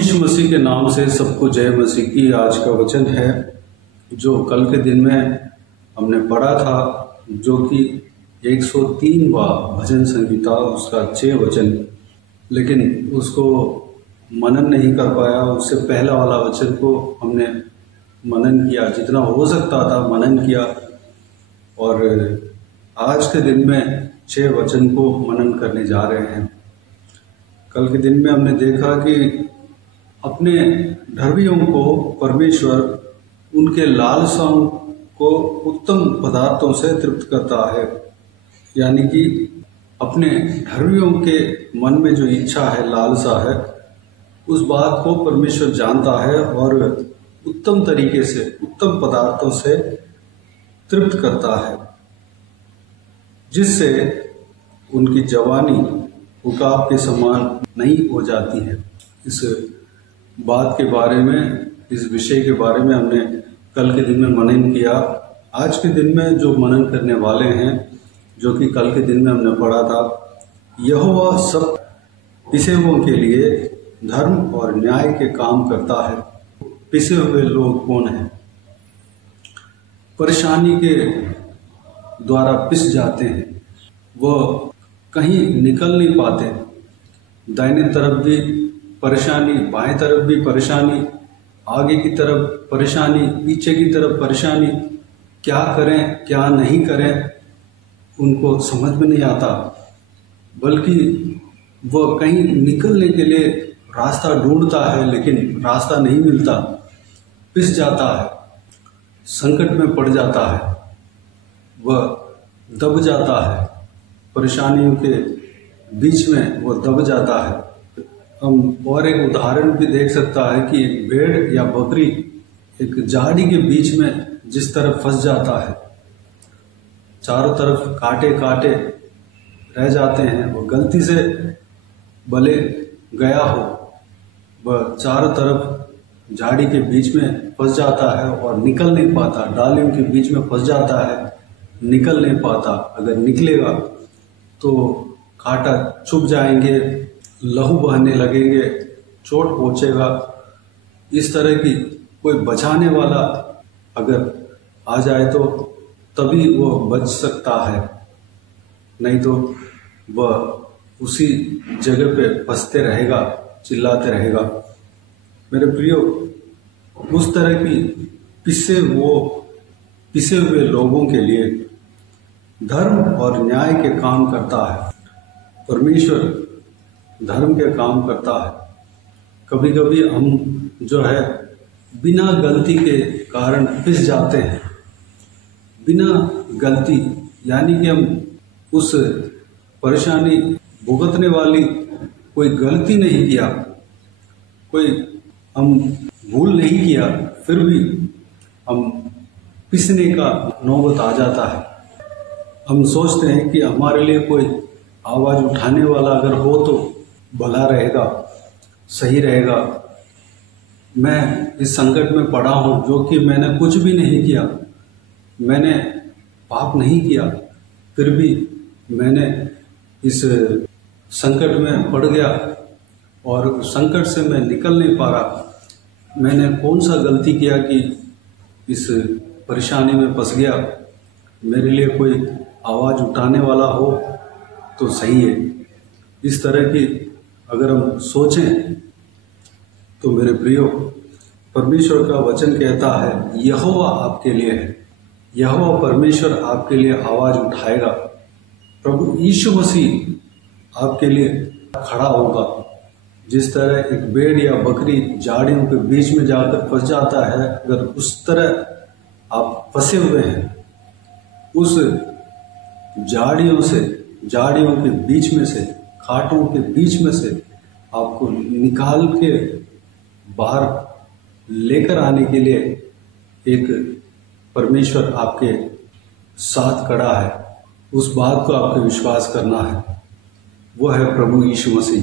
यीशु मसीह के नाम से सबको जय मसीह की। आज का वचन है जो कल के दिन में हमने पढ़ा था, जो कि 103वां भजन संगीता उसका 6 वचन, लेकिन उसको मनन नहीं कर पाया। उससे पहला वाला वचन को हमने मनन किया, जितना हो सकता था मनन किया, और आज के दिन में 6 वचन को मनन करने जा रहे हैं। कल के दिन में हमने देखा कि अपने धर्मियों को परमेश्वर उनके लालसाओं को उत्तम पदार्थों से तृप्त करता है, यानी कि अपने धर्मियों के मन में जो इच्छा है, लालसा है, उस बात को परमेश्वर जानता है और उत्तम तरीके से, उत्तम पदार्थों से तृप्त करता है, जिससे उनकी जवानी उकाब के समान नहीं हो जाती है। इस बात के बारे में, इस विषय के बारे में हमने कल के दिन में मनन किया। आज के दिन में जो मनन करने वाले हैं, जो कि कल के दिन में हमने पढ़ा था, यहोवा सब पिसे हुओं के लिए धर्म और न्याय के काम करता है। पिसे हुए लोग कौन हैं? परेशानी के द्वारा पिस जाते हैं, वह कहीं निकल नहीं पाते। दाहिने तरफ भी परेशानी, बाएं तरफ भी परेशानी, आगे की तरफ परेशानी, पीछे की तरफ परेशानी। क्या करें क्या नहीं करें उनको समझ में नहीं आता, बल्कि वह कहीं निकलने के लिए रास्ता ढूंढता है, लेकिन रास्ता नहीं मिलता, पिस जाता है, संकट में पड़ जाता है, वह दब जाता है, परेशानियों के बीच में वह दब जाता है। हम और एक उदाहरण भी देख सकता है कि एक भेड़ या बकरी एक झाड़ी के बीच में जिस तरफ फंस जाता है, चारों तरफ कांटे कांटे रह जाते हैं, वो गलती से भले गया हो, वह चारों तरफ झाड़ी के बीच में फंस जाता है और निकल नहीं पाता, डालियों के बीच में फंस जाता है, निकल नहीं पाता। अगर निकलेगा तो कांटा चुभ जाएंगे, लहू बहने लगेंगे, चोट पहुंचेगा। इस तरह की कोई बचाने वाला अगर आ जाए तो तभी वो बच सकता है, नहीं तो वह उसी जगह पे फंसते रहेगा, चिल्लाते रहेगा। मेरे प्रियो, उस तरह की पिसे हुए लोगों के लिए धर्म और न्याय के काम करता है। परमेश्वर धर्म के काम करता है। कभी कभी हम जो है बिना गलती के कारण पिस जाते हैं। बिना गलती यानी कि हम उस परेशानी भुगतने वाली कोई गलती नहीं किया, कोई हम भूल नहीं किया, फिर भी हम पिसने का नौबत आ जाता है। हम सोचते हैं कि हमारे लिए कोई आवाज़ उठाने वाला अगर हो तो भला रहेगा, सही रहेगा। मैं इस संकट में पड़ा हूँ, जो कि मैंने कुछ भी नहीं किया, मैंने पाप नहीं किया, फिर भी मैंने इस संकट में पड़ गया और उस संकट से मैं निकल नहीं पा रहा। मैंने कौन सा गलती किया कि इस परेशानी में फंस गया? मेरे लिए कोई आवाज़ उठाने वाला हो तो सही है। इस तरह की अगर हम सोचें तो मेरे प्रियो, परमेश्वर का वचन कहता है यहोवा आपके लिए है। यहोवा परमेश्वर आपके लिए आवाज़ उठाएगा। प्रभु यीशु मसीह आपके लिए खड़ा होगा। जिस तरह एक भेड़ या बकरी झाड़ियों के बीच में जाकर फंस जाता है, अगर उस तरह आप फंसे हुए हैं, उस झाड़ियों के बीच में से, खाटों के बीच में से आपको निकाल के बाहर लेकर आने के लिए एक परमेश्वर आपके साथ खड़ा है। उस बात को आपको विश्वास करना है। वो है प्रभु यीशु मसीह।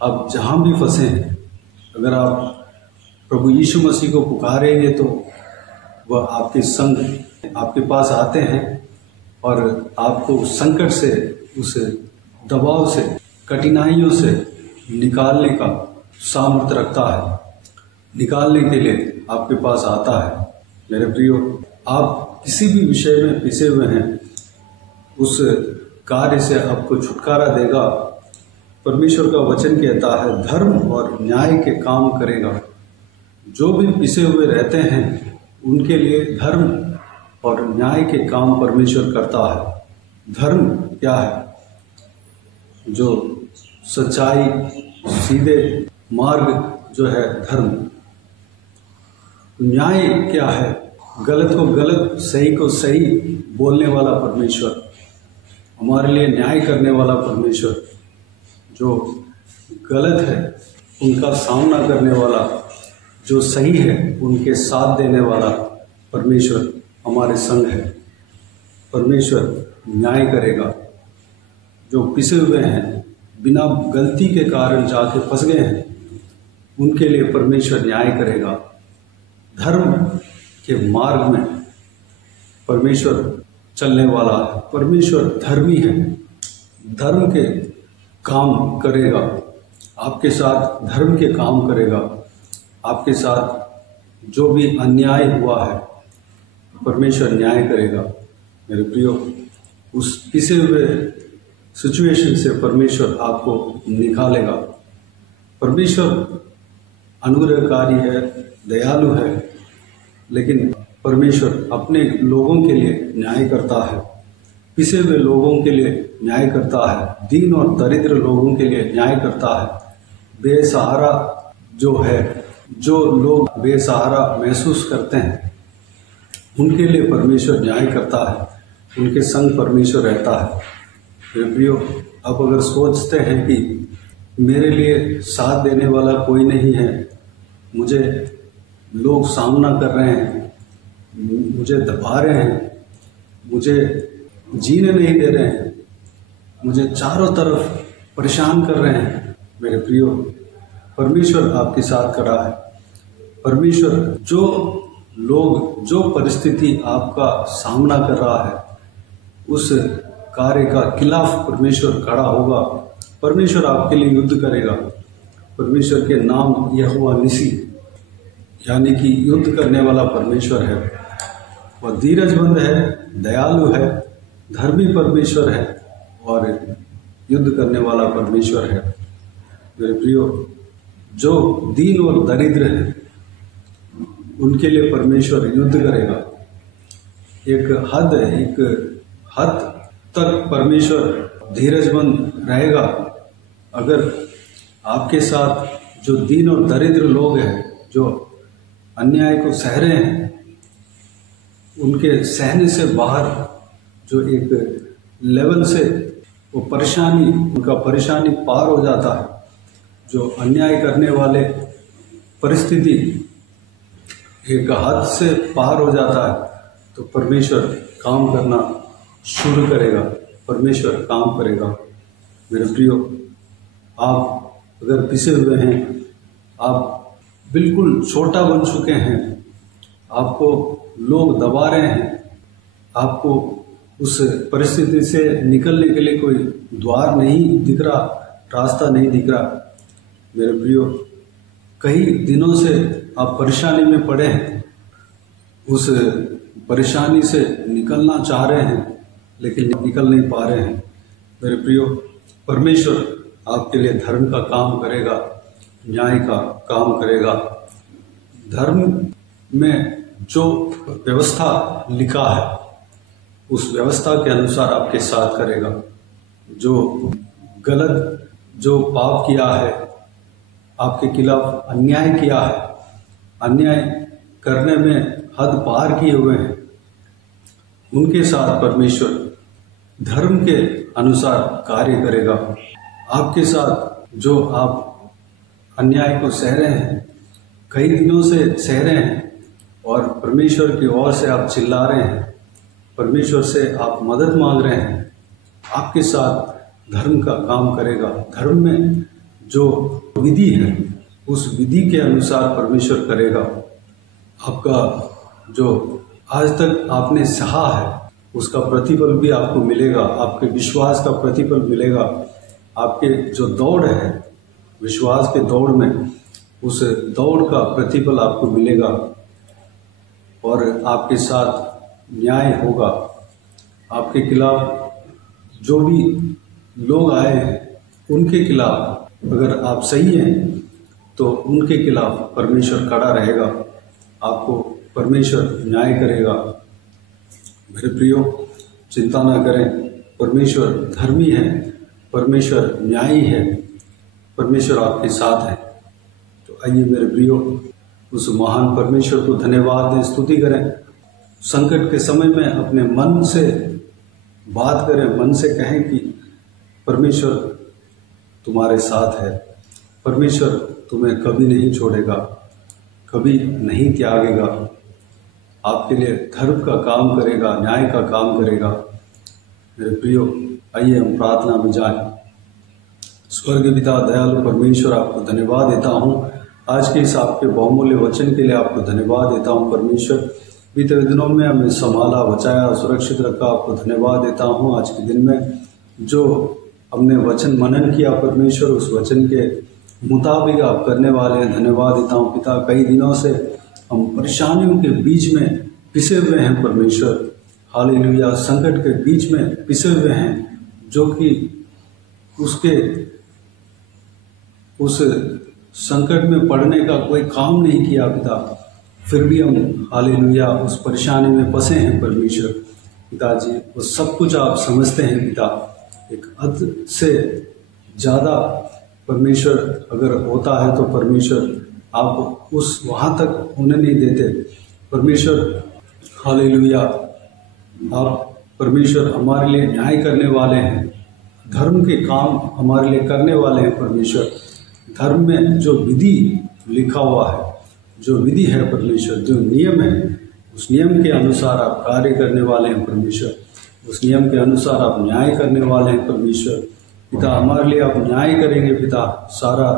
आप जहाँ भी फंसे हैं, अगर आप प्रभु यीशु मसीह को पुकारेंगे तो वह आपके संग आपके पास आते हैं और आपको उस संकट से, उस दबाव से, कठिनाइयों से निकालने का सामर्थ्य रखता है, निकालने के लिए आपके पास आता है। मेरे प्रियो, आप किसी भी विषय में पिसे हुए हैं, उस कार्य से आपको छुटकारा देगा। परमेश्वर का वचन कहता है धर्म और न्याय के काम करेगा। जो भी पिसे हुए रहते हैं उनके लिए धर्म और न्याय के काम परमेश्वर करता है। धर्म क्या है? जो सच्चाई, सीधे मार्ग जो है धर्म। न्याय क्या है? गलत को गलत, सही को सही बोलने वाला परमेश्वर, हमारे लिए न्याय करने वाला परमेश्वर, जो गलत है उनका सामना करने वाला, जो सही है उनके साथ देने वाला परमेश्वर हमारे संग है। परमेश्वर न्याय करेगा। जो पिसे हुए हैं, बिना गलती के कारण जाके फंस गए हैं, उनके लिए परमेश्वर न्याय करेगा। धर्म के मार्ग में परमेश्वर चलने वाला है। परमेश्वर धर्मी है, धर्म के काम करेगा, आपके साथ धर्म के काम करेगा। आपके साथ जो भी अन्याय हुआ है परमेश्वर न्याय करेगा। मेरे प्रियो, उस पिसे हुए सिचुएशन से परमेश्वर आपको निकालेगा। परमेश्वर अनुग्रहकारी है, दयालु है, लेकिन परमेश्वर अपने लोगों के लिए न्याय करता है। पिसे हुए लोगों के लिए न्याय करता है, दीन और दरिद्र लोगों के लिए न्याय करता है। बेसहारा जो है, जो लोग बेसहारा महसूस करते हैं, उनके लिए परमेश्वर न्याय करता है, उनके संग परमेश्वर रहता है। मेरे प्रियो, आप अगर सोचते हैं कि मेरे लिए साथ देने वाला कोई नहीं है, मुझे लोग सामना कर रहे हैं, मुझे दबा रहे हैं, मुझे जीने नहीं दे रहे हैं, मुझे चारों तरफ परेशान कर रहे हैं, मेरे प्रियो, परमेश्वर आपके साथ खड़ा है। परमेश्वर जो लोग, जो परिस्थिति आपका सामना कर रहा है, उस कार्य का खिलाफ परमेश्वर खड़ा होगा। परमेश्वर आपके लिए युद्ध करेगा। परमेश्वर के नाम यहोवा निसी, यानी कि युद्ध करने वाला परमेश्वर है। वह धीरजमंद है, दयालु है, धर्मी परमेश्वर है और युद्ध करने वाला परमेश्वर है। मेरे प्रियो, जो दीन और दरिद्र है उनके लिए परमेश्वर युद्ध करेगा। एक हद तक परमेश्वर धीरजमंद रहेगा। अगर आपके साथ जो दीन और दरिद्र लोग हैं, जो अन्याय को सह रहे हैं, उनके सहने से बाहर जो एक लेवल से वो परेशानी, उनका परेशानी पार हो जाता है, जो अन्याय करने वाले परिस्थिति एक हद से पार हो जाता है, तो परमेश्वर काम करना शुरू करेगा, परमेश्वर काम करेगा। मेरे प्रियो, आप अगर पिसे हुए हैं, आप बिल्कुल छोटा बन चुके हैं, आपको लोग दबा रहे हैं, आपको उस परिस्थिति से निकलने के लिए कोई द्वार नहीं दिख रहा, रास्ता नहीं दिख रहा, मेरे प्रियो, कई दिनों से आप परेशानी में पड़े हैं, उस परेशानी से निकलना चाह रहे हैं लेकिन निकल नहीं पा रहे हैं। मेरे प्रियो, परमेश्वर आपके लिए धर्म का काम करेगा, न्याय का काम करेगा। धर्म में जो व्यवस्था लिखा है उस व्यवस्था के अनुसार आपके साथ करेगा। जो गलत, जो पाप किया है, आपके खिलाफ अन्याय किया है, अन्याय करने में हद पार किए हुए हैं, उनके साथ परमेश्वर धर्म के अनुसार कार्य करेगा। आपके साथ जो आप अन्याय को सह रहे हैं, कई दिनों से सह रहे हैं और परमेश्वर की ओर से आप चिल्ला रहे हैं, परमेश्वर से आप मदद मांग रहे हैं, आपके साथ धर्म का काम करेगा। धर्म में जो विधि है उस विधि के अनुसार परमेश्वर करेगा। आपका जो आज तक आपने सहा है उसका प्रतिफल भी आपको मिलेगा, आपके विश्वास का प्रतिफल मिलेगा। आपके जो दौड़ है विश्वास के दौड़ में उस दौड़ का प्रतिफल आपको मिलेगा और आपके साथ न्याय होगा। आपके खिलाफ जो भी लोग आए हैं उनके खिलाफ अगर आप सही हैं तो उनके खिलाफ परमेश्वर खड़ा रहेगा, आपको परमेश्वर न्याय करेगा। मेरे प्रियो, चिंता ना करें, परमेश्वर धर्मी है, परमेश्वर न्यायी है, परमेश्वर आपके साथ है। तो आइए मेरे प्रियो, उस महान परमेश्वर को धन्यवाद दें, स्तुति करें। संकट के समय में अपने मन से बात करें, मन से कहें कि परमेश्वर तुम्हारे साथ है, परमेश्वर तुम्हें कभी नहीं छोड़ेगा, कभी नहीं त्यागेगा, आपके लिए धर्म का काम करेगा, न्याय का काम करेगा। मेरे प्रियो, आइए हम प्रार्थना में जाएं। स्वर्गीय पिता दयालु परमेश्वर, आपको धन्यवाद देता हूँ आज के इस आपके बहुमूल्य वचन के लिए। आपको धन्यवाद देता हूँ परमेश्वर, बीते दिनों में हमें संभाला, बचाया, सुरक्षित रखा। आपको धन्यवाद देता हूँ आज के दिन में जो हमने वचन मनन किया परमेश्वर, उस वचन के मुताबिक आप करने वाले हैं। धन्यवाद देता हूँ पिता, कई दिनों से हम परेशानियों के बीच में पिसे हुए हैं परमेश्वर, हालेलुया, संकट के बीच में पिसे हुए हैं, जो कि उस संकट में पड़ने का कोई काम नहीं किया पिता, फिर भी हम हालेलुया उस परेशानी में फंसे हैं परमेश्वर। पिताजी, वो सब कुछ आप समझते हैं पिता, एक हद से ज़्यादा परमेश्वर अगर होता है तो परमेश्वर आप उस वहाँ तक होने नहीं देते परमेश्वर। हालेलुया, आप परमेश्वर हमारे लिए न्याय करने वाले हैं, धर्म के काम हमारे लिए करने वाले हैं परमेश्वर। धर्म में जो विधि लिखा हुआ है, जो विधि है परमेश्वर, जो नियम है, उस नियम के अनुसार आप कार्य करने वाले हैं परमेश्वर, उस नियम के अनुसार आप न्याय करने वाले हैं परमेश्वर। पिता, हमारे लिए आप न्याय करेंगे पिता, सारा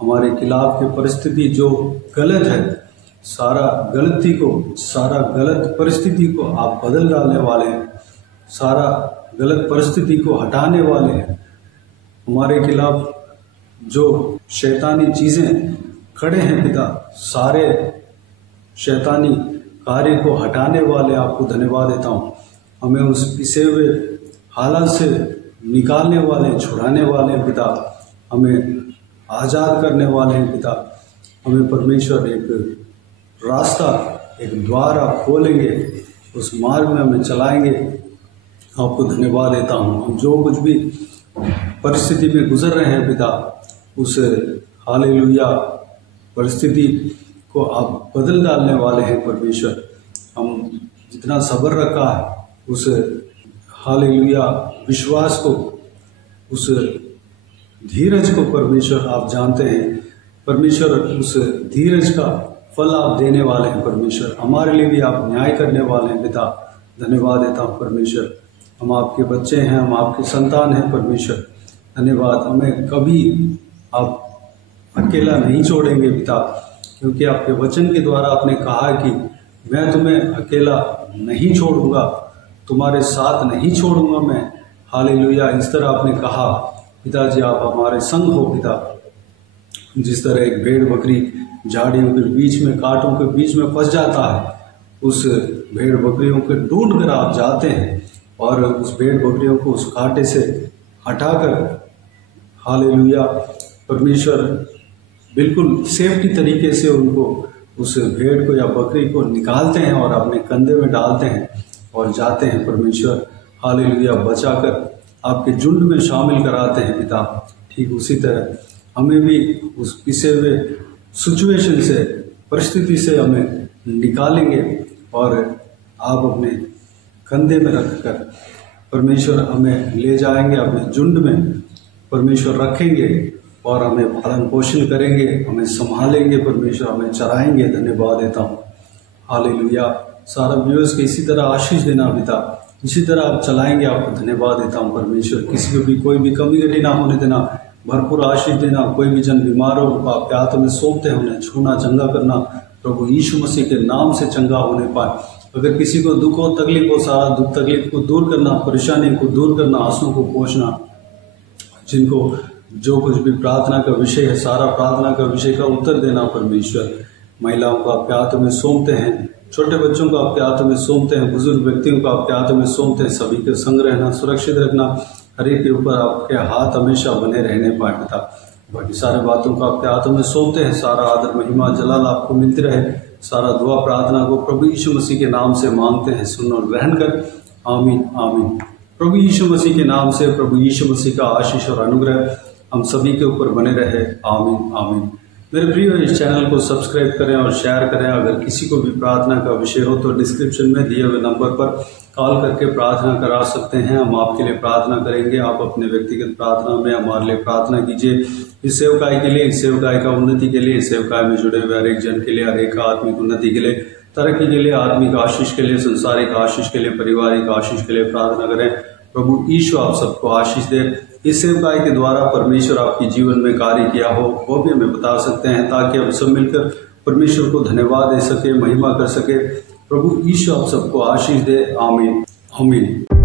हमारे खिलाफ की परिस्थिति जो गलत है, सारा गलत परिस्थिति को आप बदल डालने वाले हैं, सारा गलत परिस्थिति को हटाने वाले हैं। हमारे खिलाफ जो शैतानी चीज़ें खड़े हैं पिता, सारे शैतानी कार्य को हटाने वाले आपको धन्यवाद देता हूँ। हमें उस पिसे हुए हालत से निकालने वाले, छुड़ाने वाले हैं पिता, हमें आज़ाद करने वाले हैं पिता। हमें परमेश्वर एक रास्ता, एक द्वार आप खोलेंगे, उस मार्ग में हमें चलाएंगे। आपको धन्यवाद देता हूँ। हम जो कुछ भी परिस्थिति में गुजर रहे हैं पिता, उस हालेलुया परिस्थिति को आप बदल डालने वाले हैं परमेश्वर। हम जितना सब्र रखा है उस हालेलुया विश्वास को, उस धीरज को परमेश्वर आप जानते हैं परमेश्वर, उस धीरज का फल आप देने वाले हैं परमेश्वर। हमारे लिए भी आप न्याय करने वाले हैं पिता। धन्यवाद देता हूँ परमेश्वर, हम आपके बच्चे हैं, हम आपके संतान हैं परमेश्वर। धन्यवाद, हमें कभी आप अकेला नहीं छोड़ेंगे पिता, क्योंकि आपके वचन के द्वारा आपने कहा कि मैं तुम्हें अकेला नहीं छोड़ूंगा, तुम्हारे साथ नहीं छोड़ूंगा मैं। हालेलुया, इस तरह आपने कहा पिताजी, आप हमारे संग हो पिता। जिस तरह एक भेड़ बकरी झाड़ियों के बीच में, कांटों के बीच में फंस जाता है, उस भेड़ बकरियों को ढूंढ कर आप जाते हैं और उस भेड़ बकरियों को उस कांटे से हटाकर हालेलुया परमेश्वर बिल्कुल सेफ्टी तरीके से उनको, उस भेड़ को या बकरी को निकालते हैं और अपने कंधे में डालते हैं और जाते हैं परमेश्वर। हालेलुया, बचाकर आपके झुंड में शामिल कराते हैं पिता। ठीक उसी तरह हमें भी उस पिसे हुए सिचुएशन से, परिस्थिति से हमें निकालेंगे और आप अपने कंधे में रखकर परमेश्वर हमें ले जाएंगे, अपने झुंड में परमेश्वर रखेंगे और हमें पालन पोषण करेंगे, हमें संभालेंगे परमेश्वर, हमें चराएंगे। धन्यवाद देता हूँ। हालेलुया, सारा व्यूअर्स के इसी तरह आशीष देना पिता, इसी तरह आप चलाएंगे। आपको धन्यवाद देता हूँ परमेश्वर, किसी को भी कोई भी कमी घटी ना होने देना, भरपूर आशीष देना। कोई भी जन बीमार हो आपके हाथों में सौंपते हैं, उन्हें छूना, चंगा करना प्रभु यीशु मसीह के नाम से चंगा होने पाए। अगर किसी को दुख हो, तकलीफ हो, सारा दुख तकलीफ को दूर करना, परेशानी को दूर करना, आंसू को पोंछना। जिनको जो कुछ भी प्रार्थना का विषय है, सारा प्रार्थना का विषय का उत्तर देना परमेश्वर। महिलाओं को आपके हाथों में सौंपते हैं, छोटे बच्चों को आपके हाथों में सौंपते हैं, बुजुर्ग व्यक्तियों को आपके हाथों में सौंपते हैं। सभी के संग रहना, सुरक्षित रखना, हर एक के ऊपर आपके हाथ हमेशा बने रहने पाए पिता। बाकी सारे बातों को आपके हाथों में सौंपते हैं। सारा आदर महिमा जलाल आपको मिलती रहे। सारा दुआ प्रार्थना को प्रभु यीशु मसीह के नाम से मांगते हैं, सुन और ग्रहण कर। आमीन आमीन। प्रभु यीशु मसीह के नाम से प्रभु यीशु मसीह का आशीष और अनुग्रह हम सभी के ऊपर बने रहे। आमीन आमीन। मेरे प्रिय, इस चैनल को सब्सक्राइब करें और शेयर करें। अगर किसी को भी प्रार्थना का विषय हो तो डिस्क्रिप्शन में दिए हुए नंबर पर कॉल करके प्रार्थना करा सकते हैं। हम आपके लिए प्रार्थना करेंगे। आप अपने व्यक्तिगत प्रार्थना में हमारे लिए प्रार्थना कीजिए। इस सेवकाई के लिए, इस सेवकाई का उन्नति के लिए, इस सेवकाई में जुड़े हुए हर एक जन के लिए, हर एक आत्मिक उन्नति के लिए, तरक्की के लिए, आत्मिक आशीष के लिए, संसारिक आशीष के लिए, पारिवारिक आशीष के लिए प्रार्थना करें। प्रभु यीशु आप सबको आशीष दे। इस सेवकाई के द्वारा परमेश्वर आपके जीवन में कार्य किया हो वो भी हमें बता सकते हैं, ताकि हम सब मिलकर परमेश्वर को धन्यवाद दे सके, महिमा कर सके। प्रभु यीशु आप सबको आशीष दे। आमीन आमीन।